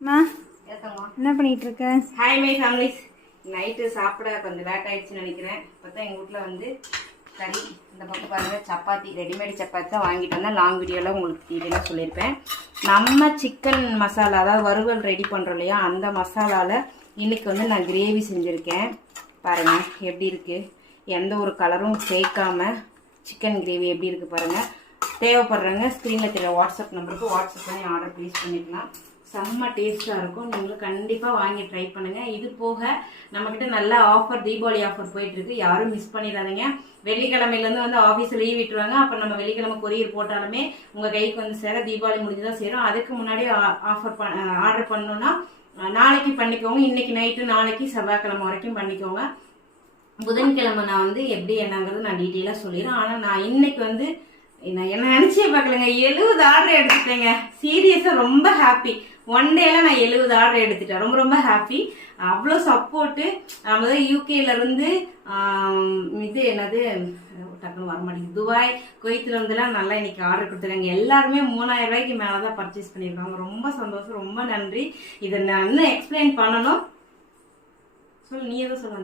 என்ன பண்ணிட்டு இருக்க? Hi my families. நைட்டு சாப்பிட கொஞ்சம் லேட் ஆயிடுச்சுன்னு நினைக்கிறேன். இப்போ தான் எங்கள் வீட்டில் வந்து கறி, இந்த பக்கம் பாருங்கள் சப்பாத்தி, ரெடிமேட் சப்பாத்தி தான் வாங்கிட்டு வந்தேன். லாங் வீடியோவில் உங்களுக்கு டீட்டெயிலாக சொல்லியிருப்பேன். நம்ம சிக்கன் மசாலா, அதாவது வறுவல் ரெடி பண்ணுறோம் இல்லையா, அந்த மசாலாவில் இன்றைக்கி வந்து நான் கிரேவி செஞ்சுருக்கேன். பாருங்கள் எப்படி இருக்குது, எந்த ஒரு கலரும் சேர்க்காமல் சிக்கன் கிரேவி எப்படி இருக்குது பாருங்கள். தேவைப்படுறவங்க ஸ்க்ரீனில் தெரிய வாட்ஸ்அப் நம்பருக்கு வாட்ஸ்அப் பண்ணி ஆர்டர் ப்ளேஸ் பண்ணிக்கலாம். செம்ம டேஸ்ட்டாக இருக்கும். நீங்களும் கண்டிப்பாக வாங்கி ட்ரை பண்ணுங்கள். இது போக நம்மக்கிட்ட நல்ல ஆஃபர், தீபாவளி ஆஃபர் போயிட்டுருக்கு. யாரும் மிஸ் பண்ணிடாதீங்க. வெள்ளிக்கிழமையிலேருந்து வந்து ஆஃபீஸில் லீவ் விட்டுருவாங்க. அப்போ நம்ம வெள்ளிக்கிழமை கொரியர் போட்டாலுமே உங்கள் கைக்கு வந்து சேர தீபாவளி முடிஞ்சுதான் சேரும். அதுக்கு முன்னாடி ஆர்டர் பண்ணணுன்னா நாளைக்கு பண்ணிக்கோங்க. இன்னைக்கு நைட்டு, நாளைக்கு செவ்வாய்க்கிழமை வரைக்கும் பண்ணிக்கோங்க. புதன்கிழமை நான் வந்து எப்படி என்னங்கிறது நான் டீட்டெயிலாக சொல்லிடுறேன். ஆனால் நான் இன்னைக்கு வந்து நான் என்ன நினச்சே பார்க்கலங்க, 70 ஆர்டர் எடுத்துட்டேங்க. சீரியஸாக ரொம்ப ஹாப்பி. ஒன் டேல நான் 70 ஆர்டர் எடுத்துட்டேன். ரொம்ப ரொம்ப ஹாப்பி. அவ்வளோ சப்போர்ட்டு. நம்ம தான் யூகேலேருந்து இது என்னது டக்குன்னு வர மாட்டேங்குது, துபாய், குவைத்தில் இருந்துலாம் நல்லா இன்னைக்கு ஆர்டர் கொடுத்துருக்காங்க. எல்லாருமே 3000 ரூபாய்க்கு மேலே தான் பர்ச்சேஸ் பண்ணியிருக்காங்க. ரொம்ப சந்தோஷம், ரொம்ப நன்றி. இதை நான் இன்னும் எக்ஸ்பிளைன் பண்ணணும். நீ எதுவும் சொல்லுங்க.